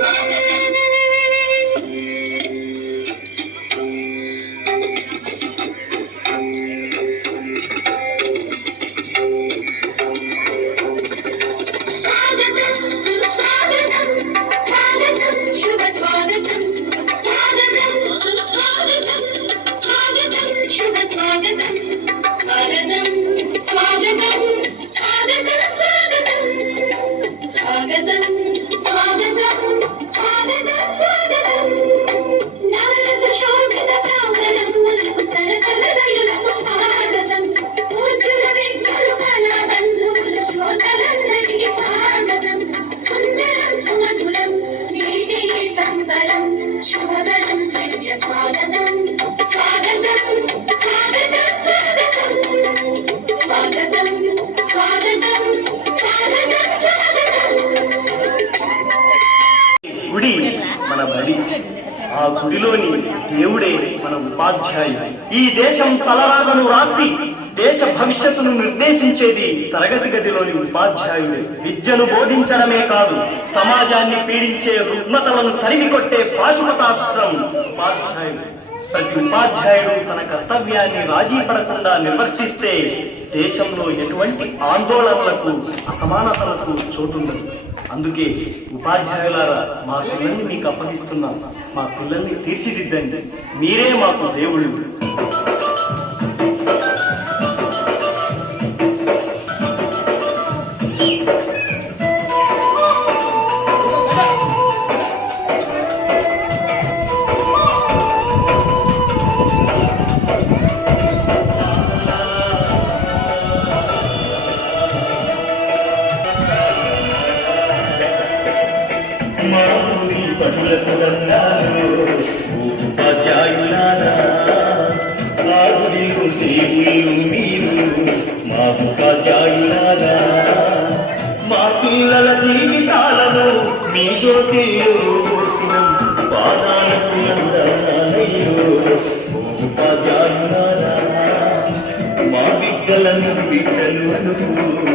thank you. బలి ఆ గుడిలోని దేవుడే మన ఉపాధ్యాయుడు. ఈ దేశం తలరాగను రాసి దేశ భవిష్యత్తును నిర్దేశించేది తరగతి గదిలోని ఉపాధ్యాయుడే. విద్యను బోధించడమే కాదు సమాజాన్ని పీడించే రుగ్మతలను తరిమి కొట్టే పాశుపతాశ్రం ఉపాధ్యాయుడు. ప్రతి ఉపాధ్యాయుడు తన కర్తవ్యాన్ని రాజీ పడకుండా నిర్వర్తిస్తే దేశంలో ఎటువంటి ఆందోళనలకు అసమానతలకు చోటుండదు. అందుకే ఉపాధ్యాయులారా మా పిల్లల్ని మీకు అప్పగిస్తున్నాం. మా పిల్లల్ని తీర్చిదిద్దండి. మీరే మాకు దేవుళ్ళు. మా బిడ్డలను బిడ్డలు అనుకో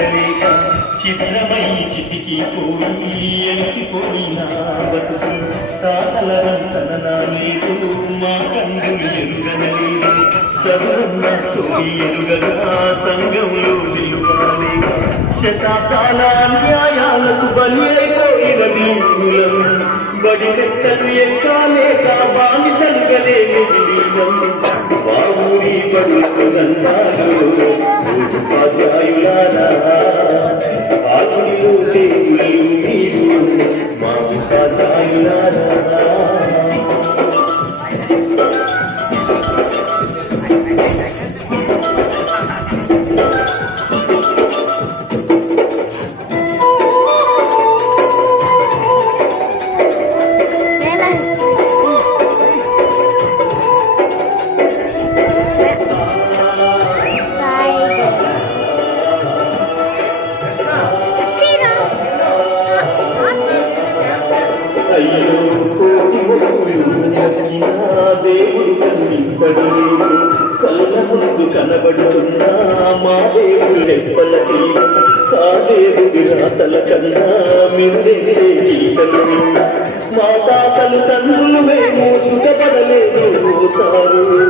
ఉండలేక చిన్నమై చితికి పోయి అలసిపోయినా బతుకు. తాతలరంతన నా నీకు మా కందులు ఎరుగనలేదు సర్వన్న సోయి ఎరుగగా సంఘంలో నిలువలేక శతాకాల న్యాయాలకు బలి అయిపోయిన బడి రెక్కలు ఎక్కాలేక బానిసలుగలే మిగిలిన వారి పడుతుందన్నారు Thank you. అయ్యో కోటి దేవుడు కనిపడలేదు కళ్ళ ముందు కనబడుతున్న మా దేవుడు రెప్పలకి కాదేవి విరాతల కన్నా మిందెగిరే నీడలు మా తాతలు తండ్రులు మేము సుఖపడలేదు సారు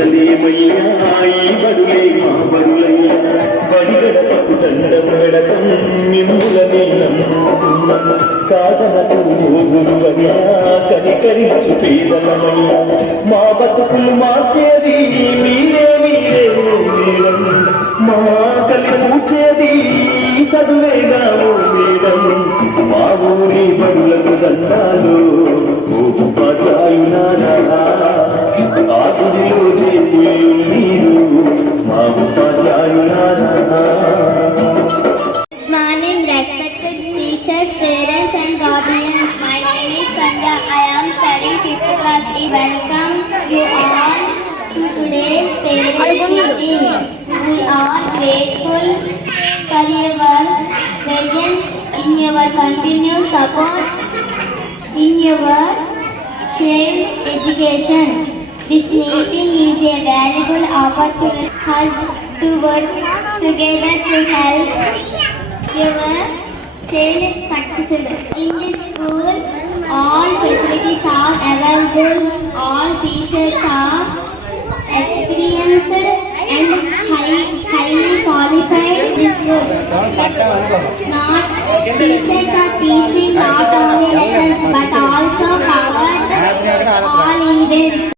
ఉన్నదేమయ్యా ఈ మా బడులయ్యా బడిగడపకు దండం పెడతం మిమ్ములనే నమ్ముకున్నా కాదనకు గురువయ్యా కనికరించు పేదలమయ్యా. మా బతుకులు మార్చేది మీరే మీరే ఓ మేడం. మా కలి పూచేది చదువేగా మేడం. మా ఊరి బడులకు దండాలు Morning, respected teachers, parents, and guardians. My name is Sandhya. I am studying fifth class. We welcome you all to today's parents meeting. We are grateful for your presence in your continued support in your child education. This meeting is a valuable opportunity for us to work together to help your child successful. In this school, all facilities are available, all teachers are experienced and high, highly qualified. This. Not teachers are teaching not only lessons but also cover all events.